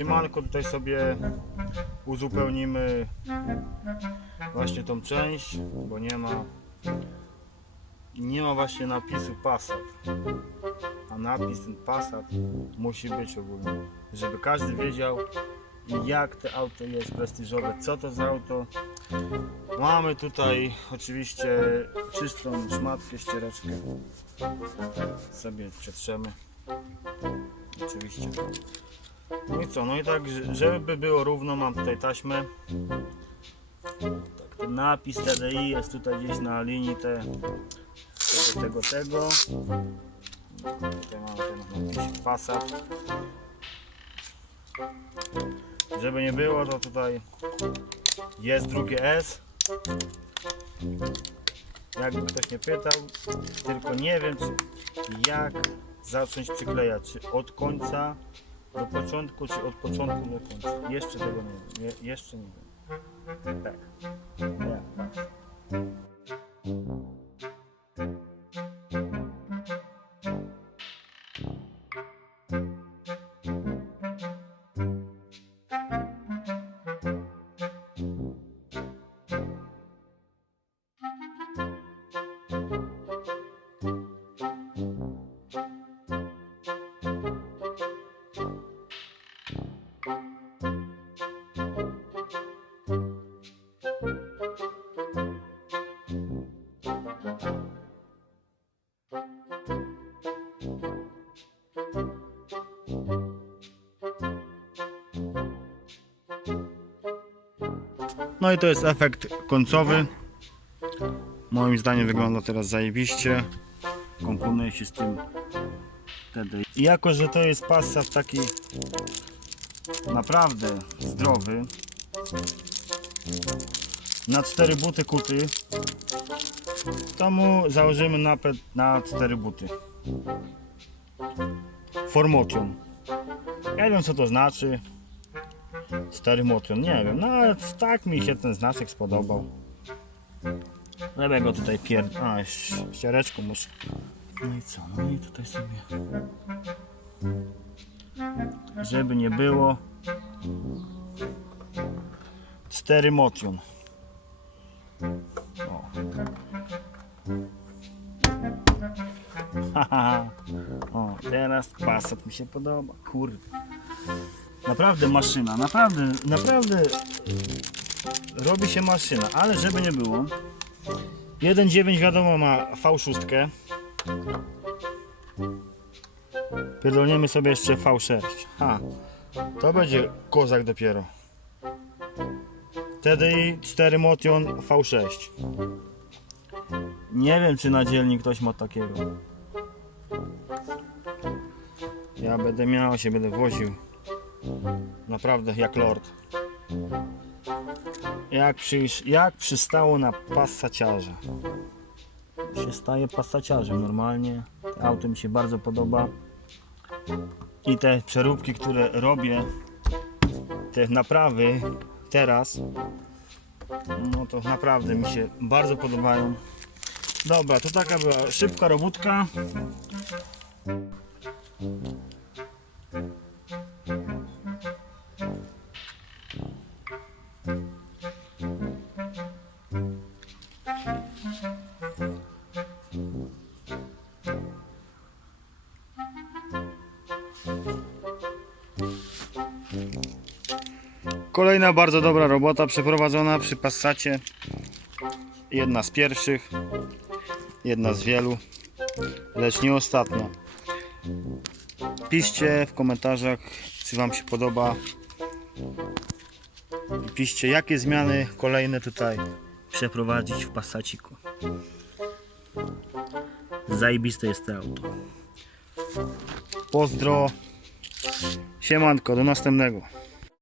Siemanko, tutaj sobie uzupełnimy właśnie tą część, bo nie ma nie ma właśnie napisu Passat. A napis ten Passat musi być ogólnie, żeby każdy wiedział jak to auto jest prestiżowe, co to za auto. Mamy tutaj oczywiście czystą szmatkę, ściereczkę. Sobie przetrzemy. Oczywiście. No i co, no i tak, żeby było równo, mam tutaj taśmę. Tak, ten napis TDI jest tutaj gdzieś na linii te, tego, tego, tego. Tutaj mamy ten napis Passat. Żeby nie było, to tutaj jest drugie S. Jakby ktoś nie pytał, tylko nie wiem, czy, jak zacząć przyklejać. Czy od końca do początku, czy od początku do końca. Jeszcze tego nie wiem. Je, jeszcze nie wiem. Tak. Nie, patrz. No i to jest efekt końcowy. Moim zdaniem wygląda teraz zajebiście. Komponuje się z tym wtedy. I jako, że to jest Passat taki naprawdę zdrowy, na cztery buty kuty, to mu założymy napęd na cztery buty. Formotion. Nie wiem co to znaczy. Stary motion, nie wiem, no ale tak mi się ten znaczek spodobał. Żeby go tutaj pier... A, ściereczką muszę. No i co, no i tutaj sobie... Żeby nie było... Cztery motion. O. O, teraz Passat mi się podoba, kurde. Naprawdę maszyna, naprawdę, naprawdę robi się maszyna, ale żeby nie było 1.9 wiadomo ma V6 Pierdolniemy sobie jeszcze V6 ha, to będzie kozak dopiero. TDI 4 Motion V6 nie wiem czy na dzielni ktoś ma takiego. Ja będę miał się będę woził Naprawdę jak lord. Jak, przyś, jak przystało na pasaciarza. Przystaje pasaciarzem normalnie. To auto mi się bardzo podoba. I te przeróbki, które robię, te naprawy teraz, no to naprawdę mi się bardzo podobają. Dobra, to taka była szybka robótka. Kolejna bardzo dobra robota przeprowadzona przy Passacie. Jedna z pierwszych, jedna z wielu, lecz nie ostatnia. Piszcie w komentarzach, czy Wam się podoba. I piszcie, jakie zmiany kolejne tutaj przeprowadzić w Passaciku. Zajebiste jest to auto. Pozdro. Siemanko, do następnego.